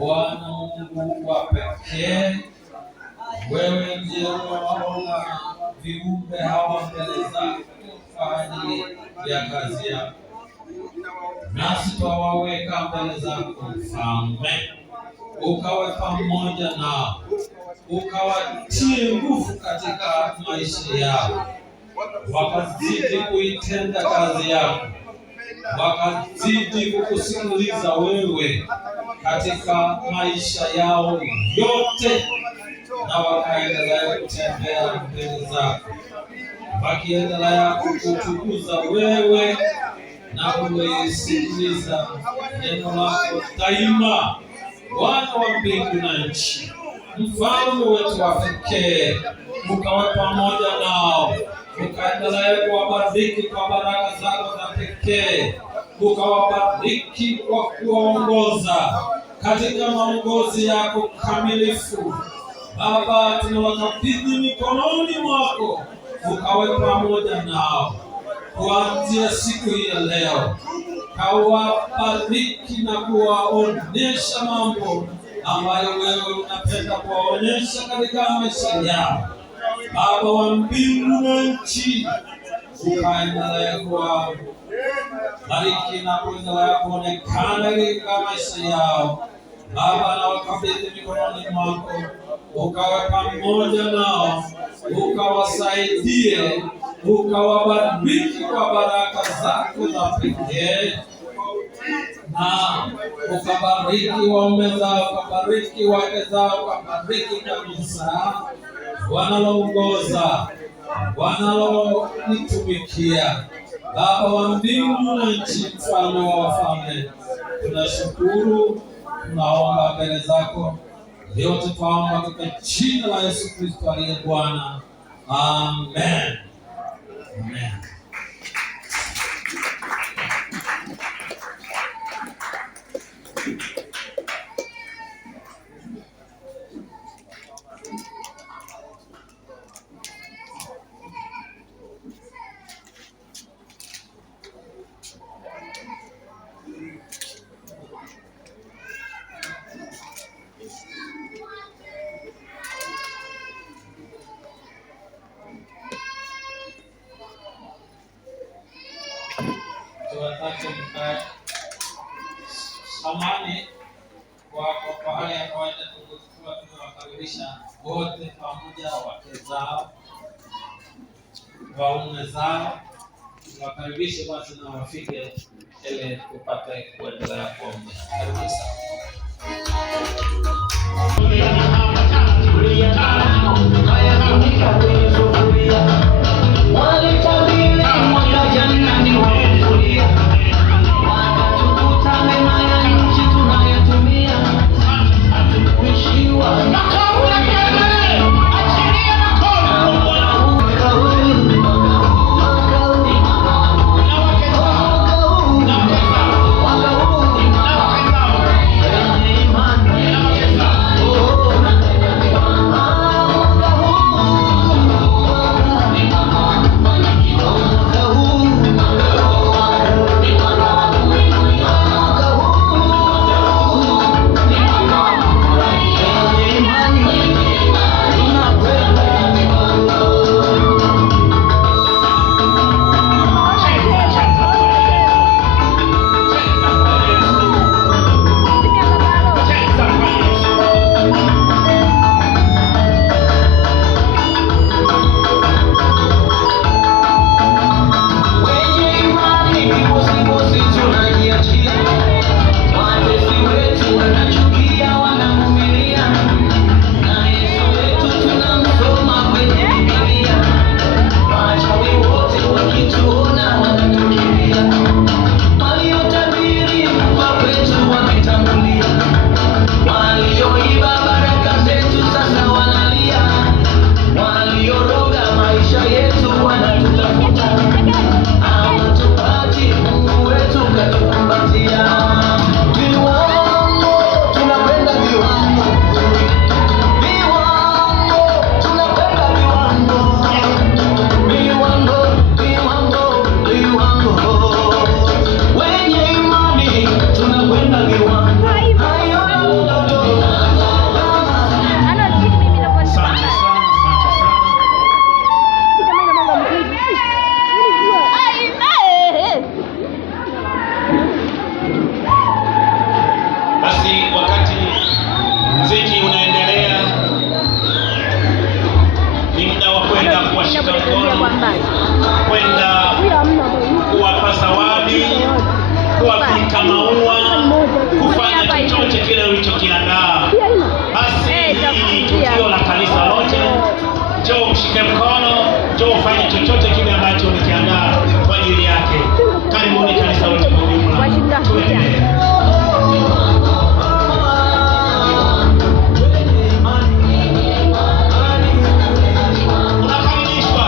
Bwana Mungu wa pekee, wewe ndiye unawaona viumbe hawa mbele zako kwa ajili ya kazi yako, nasi twawaweka mbele zako Mfalme, ukawe pamoja nao, ukawatie nguvu katika maisha yao, wakazidi kuitenda kazi yako, wakazidi kukusikiliza wewe katika maisha yao yote, na wakaendelea kutembea mbele zako, wakiendelea kukutukuza wewe na kulisikiliza neno lako daima. Bwana wa mbingu na nchi, Mfalme wetu wa pekee, ukawe pamoja nao, ukaendelea kuwabariki kwa baraka zako za pekee, ukawabariki kwa kuwaongoza katika maongozi yako kamilifu. Baba, tunawakabidhi mikononi mwako, ukawe pamoja nao kuanzia siku hii ya leo, kawabariki na kuwaonyesha mambo ambayo wewe unapenda kuwaonyesha katika maisha yao. Baba wa mbingu na nchi, ukaendelea kuwabariki na kuendelea kuonekana katika maisha yao. Baba, na wakabidhi mikononi mwako, ukawe pamoja nao, ukawasaidie, ukawabariki kwa baraka zako za pekee, na ukabariki waume zao, ukabariki wake zao, ukabariki kanisa wanaloongoza, wanalolitumikia. Baba wa mbingu na nchi, Mfalme wa wafalme, tunashukuru, tunaomba mbele zako yote, twaomba katika jina la Yesu Kristo aliye Bwana. Amen. Amen. Samani kwa hali ya kawaida tulikuwa tumewakaribisha wote pamoja, wake zao, waume zao, tuwakaribishe basi na wafike ili tupate kuendelea kuomba. Karibu sana. Muziki unaendelea, ni muda wa kwenda kuwashika mkono, kwenda kuwapa zawadi, kuwapika maua, kufanya chochote kile ulichokiandaa. Basi hili ni tukio la kanisa lote. Njoo mshike mkono, njoo ufanye chochote kile ambacho umekiandaa kwa ajili yake. Karibuni kanisa lote kwa ujumla. Tuendelee. Unakaribishwa.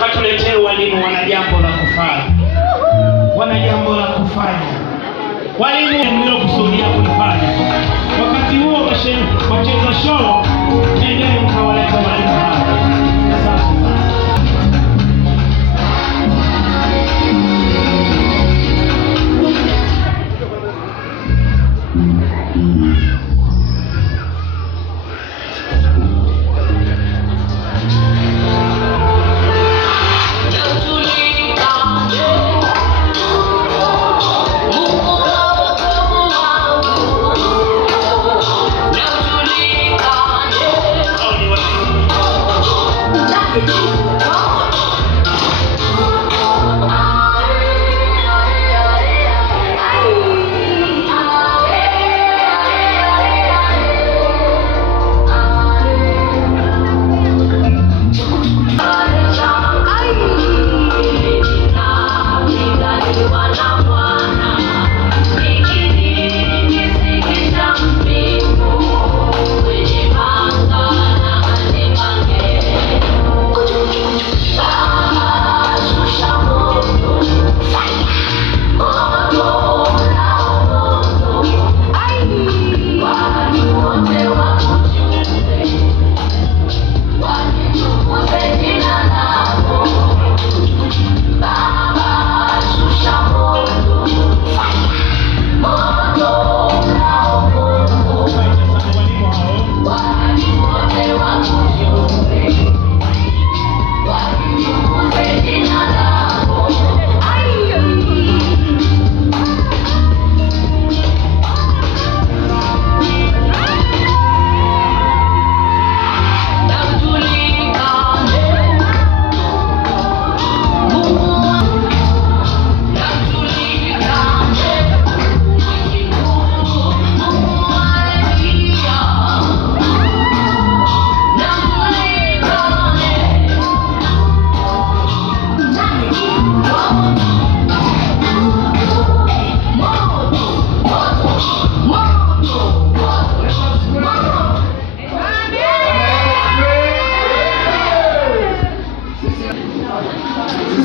ukatuletee walimu wana jambo la kufanya, wana jambo la kufanya, walimu mliokusudia kulifanya. Wakati huo wacheza show, nendeni mkawaleta walimu hapa. Asante sana.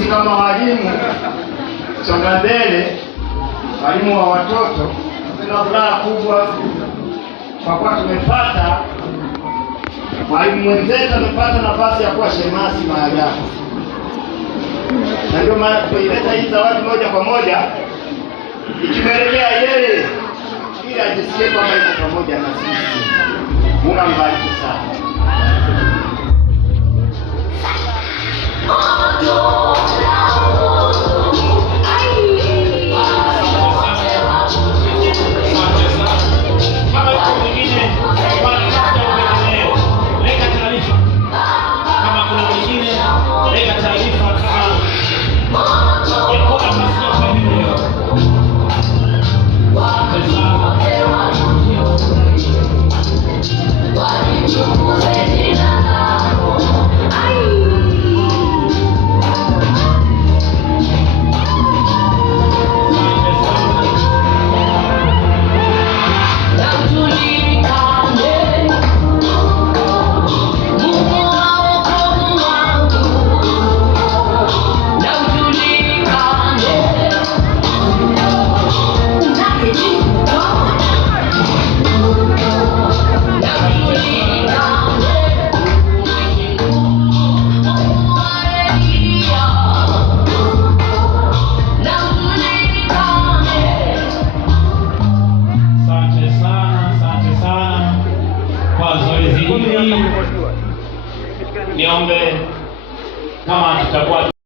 Kama walimu songa mbele, walimu wa watoto, tuna furaha kubwa kwa kuwa tumepata mwalimu mwenzetu amepata nafasi ya kuwa shemasi mahali hapa, na ndio maana tuileta hii zawadi moja kwa moja ikimwelekea yeye ili ajisikie kwamba yuko pamoja na sisi. Mungu ambariki sana. Niombe kama tutakuwa